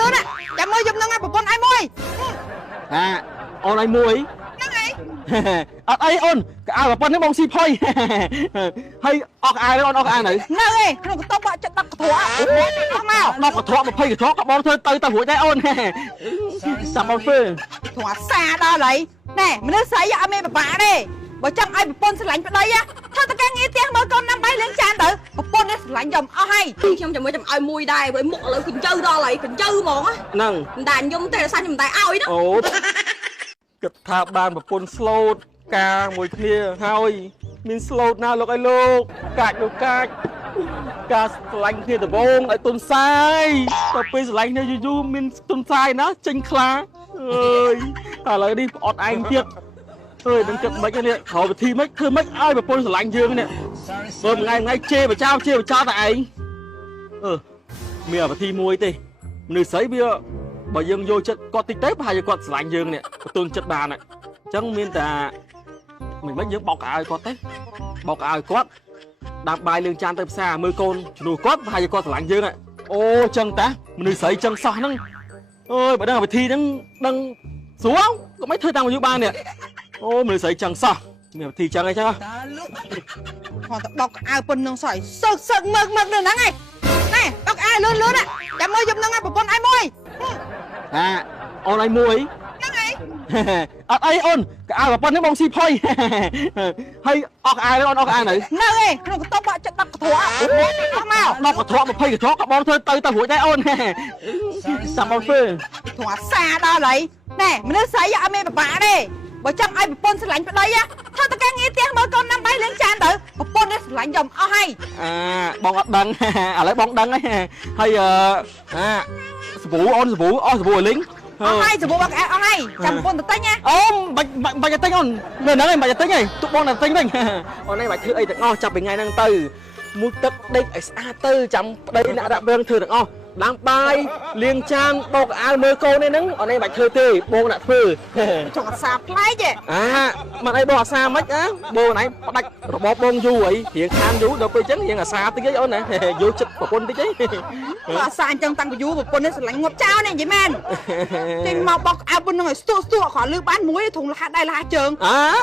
lươn áចាំមើលយំនឹងប្រពន្ធឯងមួយអូនឯងមួយហ្នឹងហើយអត់អីអូនក៏ឲ្យប្រពន្ធនេះបងស៊ីផុយហើយអស់អាយអូនអស់អាយនៅនៅឯក្នុងកតុបបាក់ចិត្ត10កធွာអស់មក10កធွာ20កធွာក៏បងធ្វើទៅរួចដែរអូនចាំបងធ្វើធွာសាដល់ហើយណែមនុស្សស្រីអត់មានបបាក់ទេបើចង់ឲ្យប្រពន្ធស្រឡាញ់ប្តីធ្វើតការងារផ្ទះមើលកូនណាំបាយលេងចានទៅប្រពន្ធនេះស្រឡាញ់យំអស់ហើយខ្ញុំចាំមើលចាំឲ្យមួយដែរព្រោះមុខឥឡូវកញ្ជើដល់ហើយកញ្ជើហ្មងហ្នឹងមិនដែរខ្ញុំទេសាច់ខ្ញុំមិនដែរឲ្យណាអូគិតថាបានប្រពន្ធស្លូតការមួយគ្នាហើយមានស្លូតណាលោកអីលោកកាច់លោកកាច់ការស្រឡាញ់គ្នាដំបងឲ្យទុនសាយទៅពេលស្រឡាញ់គ្នាយូរមានទុនសាយណាចេញខ្លាអើយឥឡូវនេះអត់ឯងទៀតអើយនឹងគិតមិននេះត្រូវវិធីមិនធ្វើមិនឲ្យប្រពន្ធស្រឡាញ់យើងនេះបើថ្ងៃជេរបចោតែឯងមានវិធីមួយទេមនុស្សស្រីវាបើយើងយកចិត្តគាត់តិចទៅប្រហែលជាគាត់ស្រឡាញ់យើងនេះបន្ទន់ចិត្តបានអញ្ចឹងមានតែមិនយើងបោកឲ្យគាត់ទេបោកឲ្យគាត់ដាំបាយលឿងចានទៅផ្សារមើលកូនជំនួសគាត់ប្រហែលជាគាត់ស្រឡាញ់យើងអូអញ្ចឹងតាមនុស្សស្រីអញ្ចឹងសោះហ្នឹងអើយបើដឹងវិធីហ្នឹងដឹងស្រួលក៏មិនធ្វើតាមយូរបាននេះអូមនុស្សស្រីចឹងសោះមានវិធីចឹងអីចឹងគាត់ទៅបោកអាវប៉ុណ្្នឹងសោះសឹកមើលនឹងហ្នឹងឯងណែបោកអាវលឿនណាចាំមើលយំនឹងប្រពន្ធឯងមួយអូនឯងមួយហ្នឹងហើយអត់អីអូនក៏ឲ្យប្រពន្ធនេះបងស៊ីផុយហើយអស់អាយអូនអស់អាយនៅឯក្នុងកតុបបាក់ចិត្ត10កធွာអស់មក10កធွာ20កធွာក៏បងធ្វើទៅរួចដែរអូនចាំបងធ្វើធွာសាដល់ហើយណែមនុស្សស្រីអត់មានបបាក់ទេបើចង់ឲ្យប្រពន្ធស្រឡាញ់ប្តីធ្វើតការងារផ្ទះមើលកូនណាំបាយលេងចានទៅប្រពន្ធនេះស្រឡាញ់យំអស់ហើយបងអត់ដឹងឥឡូវបងដឹងហើយសាប៊ូអូនសាប៊ូអស់សាប៊ូឲ្យលេងអស់ហើយសាប៊ូបងអស់ហើយចាំប្រពន្ធទៅទិញណាអូបាច់ទៅទិញអូននៅហ្នឹងឯងបាច់ទៅទិញឯងទុកបងទៅទិញវិញអូនឯងបាច់ធ្វើអីទាំងអស់ចាប់ពីថ្ងៃហ្នឹងទៅមួយទឹកដេកឲ្យស្អាតទៅចាំប្តីអ្នកដាក់រឿងធ្វើទាំងអស់ដាំបាយលាងចានបោកអាវមើលកូនហ្នឹងអូនឯងបាច់ធ្វើទេបងអ្នកធ្វើចង់អាសាប្លែកទេមិនអីបងអាសាមិនបងណៃផ្ដាច់របបបងយូរអីរៀងខានយូរដល់ពេលអញ្ចឹងរៀងអាសាតិចអីអូនណាយូរចិត្តប្រពន្ធតិចអីអាសាអញ្ចឹងតាំងពីយូរប្រពន្ធនេះស្រឡាញ់ងាប់ចោលនេះនិយាយមែនចេញមកបោកអាវប៉ុណ្្នឹងឲ្យស្ទក់គ្រាន់លឺបានមួយធុងលះដៃលះជើង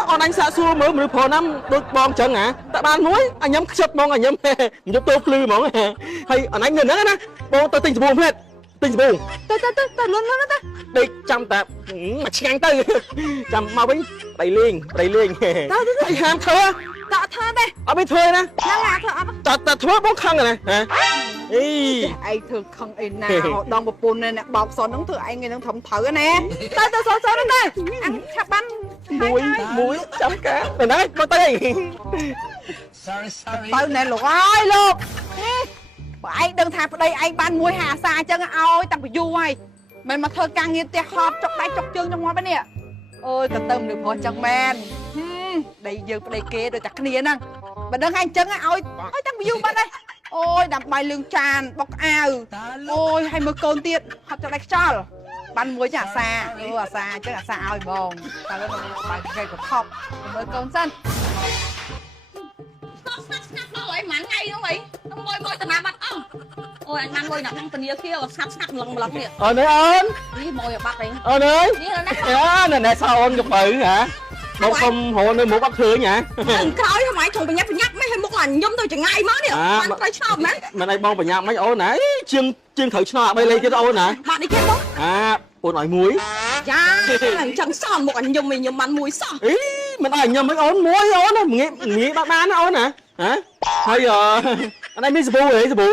អូនអញសាកសួរមើលមនុស្សប្រុសណាំដូចបងអញ្ចឹងតែបានមួយអញញ៉ាំខ្ជិតបងអញញ៉ាំយកទៅភ្លឺហ្មងហើយអញនៅហ្នឹងណាបងទៅទិញសាប៊ូផ្លែតទិញសាប៊ូទៅលឿនទៅដេកចាំតែមកឆ្ងាញ់ទៅចាំមកវិញប្តីលេងហើយហាមធ្វើតើធ្វើទេអត់មានធ្វើណាហ្នឹងធ្វើអត់តែធ្វើបងខឹងណាអីឯងធ្វើខឹងអីណាដងប្រពន្ធនេះបោកសនហ្នឹងធ្វើឯងហ្នឹងធំត្រូវណាទៅសនហ្នឹងទៅអញឆាប់បានមួយចាំការទៅណាមកទៅអីទៅណែលោកអើយលោកបើឯងដឹងថាប្តីឯងបានមួយហាសាអញ្ចឹងឲ្យតាំងពីយូរហើយមិនមកធ្វើការងារផ្ទះហត់ចុកដៃចុកជើងក្នុងមាត់នេះអូយក៏ទៅមនុស្សប្រុសអញ្ចឹងមែនដីយើងប្តីគេដូចតែគ្នាហ្នឹងបើដឹងថាអញ្ចឹងឲ្យតាំងពីយូរបាត់ហើយអូយដាំបាយលឿងចានបុកអាវអូយឲ្យមើលកូនទៀតហត់ចុកដៃខ្យល់បានមួយចាអាសាអាសាអញ្ចឹងអាសាឲ្យបងតែបាយគេក៏ថប់មើលកូនសិនស្ងាត់ដល់ហើយមិនថ្ងៃហ្នឹងហីមួយតាណាបាត់អស់អូយអញបានមួយដាក់ក្នុងពនាគារស្ងាត់ម្លឹងនេះអូននេះមួយបាត់អីអូននេះណែសោអូនយកបើហ៎បងសុំរហនៅមុខអត់ឃើញហ៎ក្រោយហ្មងជុំបញ្ញាប់មិនឲ្យមុខឡាញញុំទៅចងាយមកនេះបានត្រូវឆ្នោតមែនមិនឲ្យបងបញ្ញាប់មិនអូនណាជាងត្រូវឆ្នោតឲ្យលេងទៀតអូនណាបាត់នេះគេបងអូនឲ្យមួយចាអញ្ចឹងសោះមុខអញញុំបានមួយសោះអីមិនឲ្យញុំមិនអូនមួយអូនងាយបានអូនណាហើយអនឯងមានសាប៊ូហ៎សាប៊ូ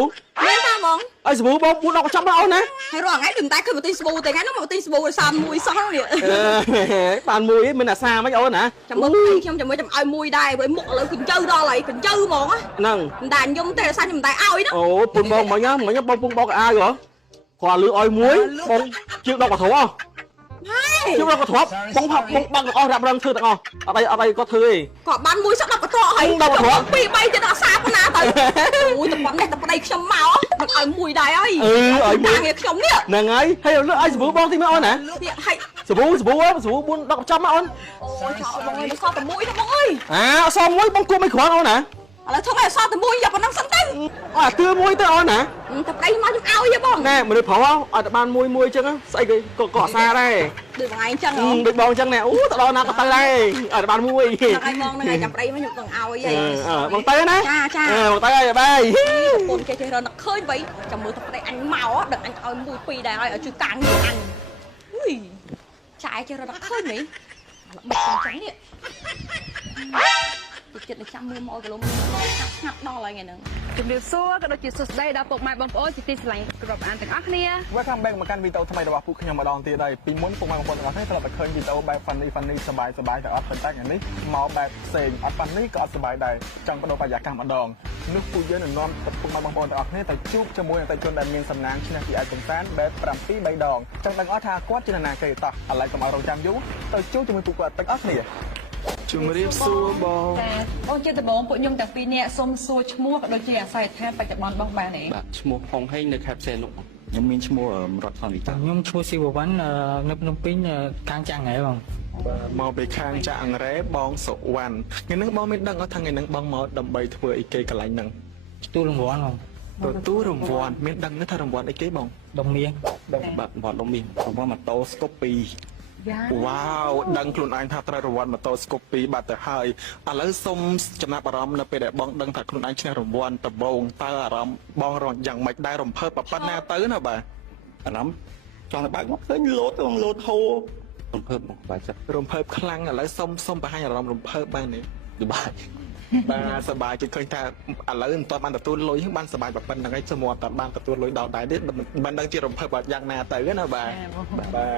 មានតាហ្មងឲ្យសាប៊ូបងពួនដល់ចាំអូនណាហើយរាល់ថ្ងៃដឹងតែឃើញមកទិញសាប៊ូតែថ្ងៃនោះមកទិញសាប៊ូសានមួយសោះនេះបានមួយមិនអាសាមិនអូនណាចាំមើលខ្ញុំចាំឲ្យមួយដែរព្រោះមុខឥឡូវកញ្ជើដល់ហើយកញ្ជើហ្មងហ្នឹងមិនដែរញុំទេសាខ្ញុំមិនដែរឲ្យណាអូពុនបងមិញបងពុនបោកអាវហ៎គាត់លឺឲ្យមួយបងជឿ10កធោជឿ10កធោបងបាក់អស់រាប់រងធ្វើទាំងអស់អត់អីគាត់ធ្វើទេគាត់បានមួយសក់10កធោហើយ10កធោ2 3ទៀតអត់សាប៉ុណ្ណាទៅអូយតែប៉ុណ្ណេះតែប្តីខ្ញុំមកមិនឲ្យមួយដែរហើយឲ្យមួយខ្ញុំនេះហ្នឹងហើយហើយលើឲ្យសាប៊ូបងទីមកអូនណាហើយសាប៊ូ4 10ចាំមកអូនអូយចោលបងអើយសល់តែមួយទេបងអើយអសមមួយបងគួរមិនគ្រាន់អូនណា ឥឡូវធ្វើឲ្យសតតែមួយយកប៉ុណ្ណឹងសិនទៅ អត់ទឿមួយទៅអូនណា តែប្តីមកខ្ញុំឲ្យទេបង ណែមនុស្សប្រុសឲ្យតែបានមួយអញ្ចឹងស្អីក៏អាសាដែរ ដូចបងឯងចឹង ដូចបងអញ្ចឹងណែអូទៅដល់ណាក៏ទៅដែរឲ្យតែបានមួយ ហ្នឹងហើយបងហ្នឹងហើយចាំប្តីមកខ្ញុំនឹងឲ្យហី បងទៅណា ចា បងទៅហើយបាយ ប្រពន្ធចេះរកនឹកឃើញបីចាំមើលតែប្តីអញមកដឹងអញឲ្យមួយពីរដែរឲ្យជួយការងារអញអុយចាយចេះរកនឹកឃើញហីមិនចឹងនេះចិត្តនឹងចាំមើលមកគីឡូម៉ែត្រស្ងាត់ដល់ហើយថ្ងៃហ្នឹងជំរាបសួរក៏ដូចជាសួស្តីដល់ពុកម៉ែបងប្អូនជាទីស្រឡាញ់គ្រប់អានទាំងអស់គ្នា Welcome back មកកាន់វីដេអូថ្មីរបស់ពួកខ្ញុំម្ដងទៀតហើយពីមុនពុកម៉ែបងប្អូនទាំងអស់គ្នាធ្លាប់តែឃើញវីដេអូបែប funny សប្បាយតែអត់ប៉ុន្តែថ្ងៃនេះមកបែបផ្សេងអត់ funny ក៏អត់សប្បាយដែរចង់បដូរបរិយាកាសម្ដងនោះពួកយើងនឹងនាំពុកម៉ែបងប្អូនទាំងអស់គ្នាទៅជួបជាមួយនឹងតេជជនដែលមានសំណាងឈ្នះពីឯកកំសាន្តបែប7 3ដងចង់ដឹងអត់ថាគាត់ជានរណាគេតោះឥឡូវកុំឲ្យរងចាំយូរទៅជួបជាមួយពួកគាត់ទាំងអស់គ្នាជំរាបសួរបង អូនជាដំបងពួកខ្ញុំទាំងពីរនាក់សូមសួរឈ្មោះក៏ដូចជាអាស័យដ្ឋានបច្ចុប្បន្នបងបានទេ បាទឈ្មោះហុងហេងនៅខេត្តផ្សេងនោះ ខ្ញុំមានឈ្មោះរតនវិតា ខ្ញុំឈ្មោះស៊ីវវ៉ាន់នៅភ្នំពេញខាងចាំងហ៎បង មកពីខាងចាក់អង្រែបងសុវណ្ណថ្ងៃនេះបងមានដឹងអត់ថាថ្ងៃនេះបងមកដើម្បីធ្វើអីគេកន្លែងហ្នឹង ទូលរង្វាន់បង ទទួលរង្វាន់មានដឹងថារង្វាន់អីគេបង ដុំមាស បាទវត្តលំមានរង្វាន់ម៉ូតូស្គប់2 វ៉ាវដឹងខ្លួនឯងថាត្រូវរង្វាន់ម៉ូតូស្គប់2បាត់ទៅហើយឥឡូវសុំចំណាប់អារម្មណ៍នៅពេលដែលបងដឹងថាខ្លួនឯងឈ្នះរង្វាន់ដំបូងតើអារម្មណ៍បងរងយ៉ាងម៉េចដែររំភើបប៉ុណ្ណាទៅណាបាទ អារម្មណ៍ចង់ទៅបើកមកឃើញលោតទៅលោតហូររំភើបមកបាទចិត្ត រំភើបខ្លាំងឥឡូវសុំបង្ហាញអារម្មណ៍រំភើបបានទេ បាទ បាទសប្បាយជិះឃើញថាឥឡូវមិនទាន់បានទទួលលុយបានសប្បាយប៉ុណ្្នឹងហើយសមត់តែបានទទួលលុយដល់ដែរទេមិនដឹងជារំភើបយ៉ាងណាទៅណាបាទបាទ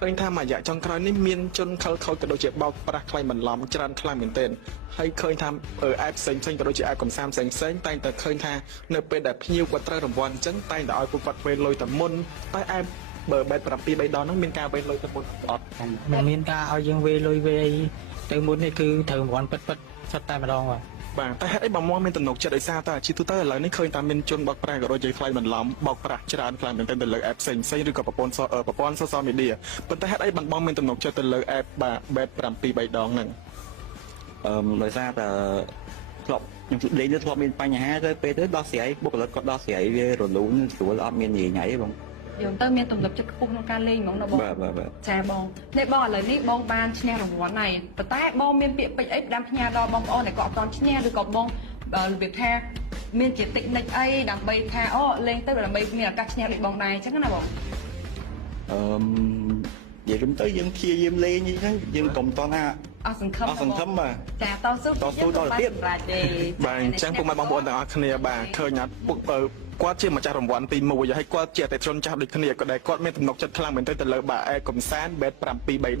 ឃើញថាមួយរយៈចុងក្រោយនេះមានជនខិលខូចក៏ដូចជាបោកប្រាស់ខ្លែងបន្លំច្រើនខ្លាំងមែនទែនហើយឃើញថាអែបផ្សេងក៏ដូចជាអែបកំសាន្តផ្សេងតែងតែឃើញថានៅពេលដែលភ្ញៀវគាត់ត្រូវរង្វាន់អញ្ចឹងតែងតែឲ្យពួកគាត់វេលលុយតែមុនតែអែបបើបែប7 3ដងហ្នឹងមានការវេលលុយទៅមុនអត់ មិនមានការឲ្យយើងវេលុយវេអីទៅមុននេះគឺត្រូវរង្វាន់ពិតសិតតែម្ដងបាទ បាទតែហេតុអីបើមកមានទំនុកចិត្តដោយសារតែអាជីពទូទៅឥឡូវនេះឃើញថាមានជនបោកប្រាស់ក៏ដូចជាខ្លែងបន្លំបោកប្រាស់ច្រើនខ្លាំងមែនទែនទៅលើ app ផ្សេងឬក៏ប្រព័ន្ធ social media ប៉ុន្តែហេតុអីបងមានទំនុកចិត្តទៅលើ app បាទ7 3ដងហ្នឹង ដោយសារតែធ្លាប់ខ្ញុំលេងទៅធ្លាប់មានបញ្ហាទៅពេលទៅដោះស្រាយបុគ្គលិកគាត់ដោះស្រាយវារលូនស្រួលអត់មានញ៉ៃបង យើងទៅមានទំនុកចិត្តខ្ពស់ក្នុងការលេងហ្មងណាបង បាទ ចាបងនេះបងឥឡូវនេះបងបានឈ្នះរង្វាន់ហើយប៉ុន្តែបងមានពាក្យពេចន៍អីផ្ដាំផ្ញើដល់បងប្អូនដែលគាត់អត់ទាន់ឈ្នះឬក៏បងរបៀបថាមានជាតិចនិចអីដើម្បីថាអូលេងទៅដើម្បីមានឱកាសឈ្នះដូចបងដែរអញ្ចឹងណាបង និយាយទៅយើងព្យាយាមលេងអញ្ចឹងយើងកុំតណា អស់សង្ឃឹម អស់សង្ឃឹមបាទ ចាតស៊ូដល់ទៀតសម្រាប់ទេ បាទអញ្ចឹងពុកម៉ែបងប្អូនទាំងអស់គ្នាបាទឃើញអត់ពុកគាត់ជាម្ចាស់រង្វាន់ទី1ហើយគាត់ជាអតិថិជនចាស់ដូចគ្នាក៏ដែលគាត់មានទំនុកចិត្តខ្លាំងមែនទែនទៅលើបាទកំសាន្តបែប7 3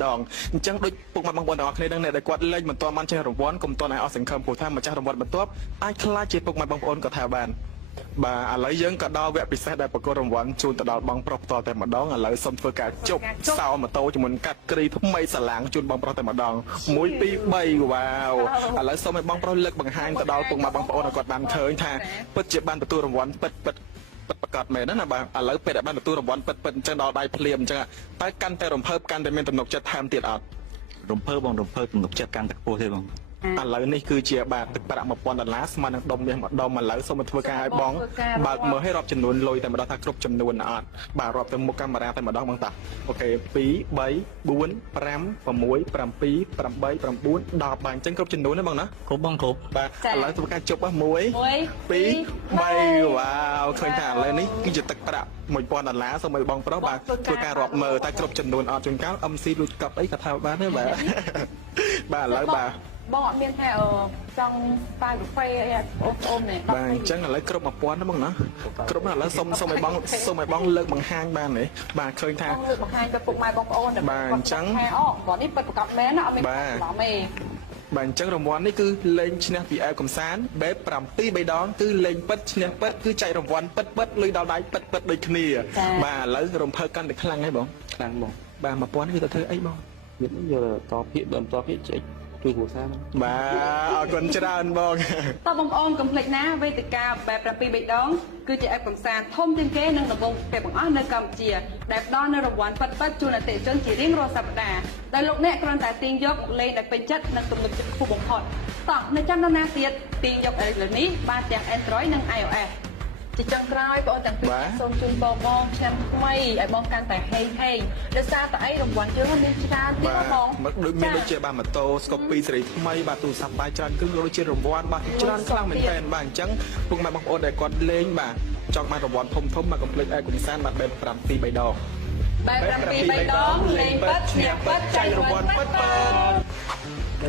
ដងអញ្ចឹងដូចពុកម៉ែបងប្អូនទាំងអស់គ្នាដឹងដែរគាត់លេងមិនទាន់បានចេះរង្វាន់កុំទាន់ឲ្យអស់សង្ឃឹមព្រោះថាម្ចាស់រង្វាន់បន្ទាប់អាចខ្លាចជាពុកម៉ែបងប្អូនក៏ថាបានបាទឥឡូវយើងក៏ដល់វគ្គពិសេសដែលប្រកួតរង្វាន់ជូនទៅដល់បងប្រុសផ្ទាល់តែម្ដងឥឡូវសូមធ្វើការជប់សោម៉ូតូជាមួយកាត់គ្រីថ្មីសាឡាងជូនបងប្រុសតែម្ដង1 2 3វ៉ាវឥឡូវសូមឲ្យបងប្រុសលើកបង្ហាញទៅដល់ពុកម៉ែបងប្អូនឲ្យគាត់បានឃើញថាពិតជាបានទទួលរង្វាន់ពិតប្រកាសមែនណាបាទឥឡូវពេលដែលបានទទួលរង្វាន់ពិតអញ្ចឹងដល់ដៃភ្លាមអញ្ចឹងតែកាន់តែរំភើបកាន់តែមានទំនុកចិត្តថែមទៀតអត់ រំភើបទំនុកចិត្តកាន់តែខ្ពស់ទេបង ឥឡូវនេះគឺជាបាទទឹកប្រាក់$1000ស្មើនឹងដុំមាសមួយដុំឥឡូវសូមមកធ្វើការឲ្យបងបើកមើលឲ្យរាប់ចំនួនលុយតែម្ដងថាគ្រប់ចំនួនអត់បាទរាប់ទៅមុខកាមេរ៉ាតែម្ដងបងតាអូខេ2 3 4 5 6 7 8 9 10បាទអញ្ចឹងគ្រប់ចំនួនទេបងណា គ្រប់បងគ្រប់ បាទឥឡូវធ្វើការជប់1 2 3វ៉ាវឃើញថាឥឡូវនេះគឺជាទឹកប្រាក់$1000សូមឲ្យបងប្រុសបាទធ្វើការរាប់មើលតែគ្រប់ចំនួនអត់ជួនកាល MC លួចកប់អីក៏ថាបានដែរបាទបាទឥឡូវបាទ បងអត់មានថាចង់ស្តាយកាហ្វេអីអូននេះ បាទអញ្ចឹងឥឡូវគ្រប់1000ណាបងណាគ្រប់ណាឥឡូវសុំឲ្យបងលើកបង្ហាញបានទេបាទឃើញថា បងលើកបង្ហាញទៅពុកម៉ែបងប្អូនថាអូបងនេះពិតប្រកបមែនណាអត់មានច្រឡំទេ បាទអញ្ចឹងរង្វាន់នេះគឺលេងឈ្នះពីអែបកំសាន្តបែប7 3ដងគឺលេងពិតឈ្នះពិតគឺចែករង្វាន់ពិតលុយដល់ដៃពិតដូចគ្នាបាទឥឡូវរំភើបកាន់តែខ្លាំងហើយបង ខ្លាំងបង បាទ1000គឺទៅធ្វើអីបង វាយកតភាកបន្តភាកជិះជួយគ្រួសារហ្នឹង បាទអរគុណច្រើនបង តើបងប្អូនកុំភ្លេចណាវេទិកាបែប7 3ដងគឺជាអេបកំសាន្តធំជាងគេនិងដំបូងគេបង្អស់នៅកម្ពុជាដែលផ្ដល់នូវរង្វាន់ពិតជូនអតិថិជនជារៀងរាល់សប្តាហ៍ដែលលោកអ្នកគ្រាន់តែទាញយកមកលេងដោយពេញចិត្តនិងទំនុកចិត្តខ្ពស់បំផុត តោះនៅចាំដំណាទៀតទាញយកអេលើនេះបានទាំង Android និង iOS ជាចុងក្រោយបងទាំងពីរសូមជូនបងឆ្នាំថ្មីឲ្យបងកាន់តែហេងដោយសារតែអីរង្វាន់យើងមានច្រើនទៀតបង មកដូចមានដូចជាបាទម៉ូតូស្កូពីសេរីថ្មីបាទទូរស័ព្ទបាយច្រើនគឺដូចជារង្វាន់បាទច្រើនខ្លាំងមែនទែនបាទអញ្ចឹងពុកម៉ែបងប្អូនដែលគាត់លេងបាទចង់បានរង្វាន់ធំមកកុំភ្លេចឯកុំសានបាទបែប5 2 3ដង បែប7 3ដងលេងពិតឈ្នះពិតចៃរង្វាន់ពិត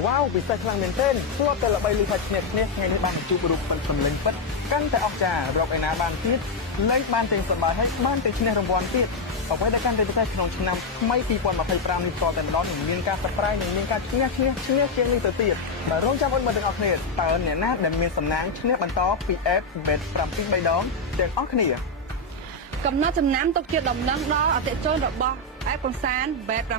វ៉ាវពិសេសខ្លាំងមែនទែនធ្លាប់តែល្បីលឺថាឈ្នះថ្ងៃនេះបានជួបរូបពិតសំលេងពិតកាន់តែអស្ចារ្យរកឯណាបានទៀតលេងបានទាំងសប្បាយហើយបានទាំងឈ្នះរង្វាន់ទៀតអ្វីដែលកាន់តែពិសេសក្នុងឆ្នាំថ្មី2025នេះតតែម្ដងនឹងមានការសប្រែងនិងមានការឈ្នះជាងនេះទៅទៀតបាទរងចាំអត់មើលទាំងអស់គ្នាតើអ្នកណាដែលមានសំណាងឈ្នះបន្តពី App Bet 7 3ដងទាំងអស់គ្នា កំណត់ចំណាំទុកជាដំណឹងដល់អតិថិជនរបស់អេបកំសាន្តបែប7 3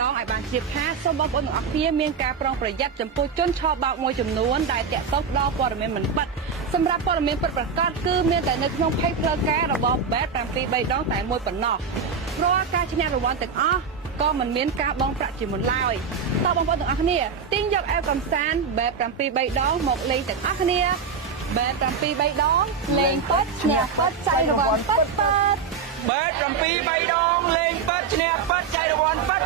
ដងឲ្យបានជ្រាបថាសូមបងប្អូនទាំងអស់គ្នាមានការប្រុងប្រយ័ត្នចំពោះជនឆបោកមួយចំនួនដែលតាក់ទងដល់ព័ត៌មានមិនពិតសម្រាប់ព័ត៌មានពិតប្រាកដគឺមានតែនៅក្នុងផេកផ្លូវការរបស់បែប7 3ដងតែមួយប៉ុណ្ណោះព្រោះការឈ្នះរង្វាន់ទាំងអស់ក៏មិនមានការបង់ប្រាក់ជាមុនឡើយតើបងប្អូនទាំងអស់គ្នាទាញយកអេបកំសាន្តបែប7 3ដងមកលេងទាំងអស់គ្នាបែប7 3ដងលេងពិតឈ្នះពិតចៃរង្វាន់ពិត បែប7 3ដងលេងប៉ិតឈ្នះប៉ិតចៃរង្វាន់ប៉ិត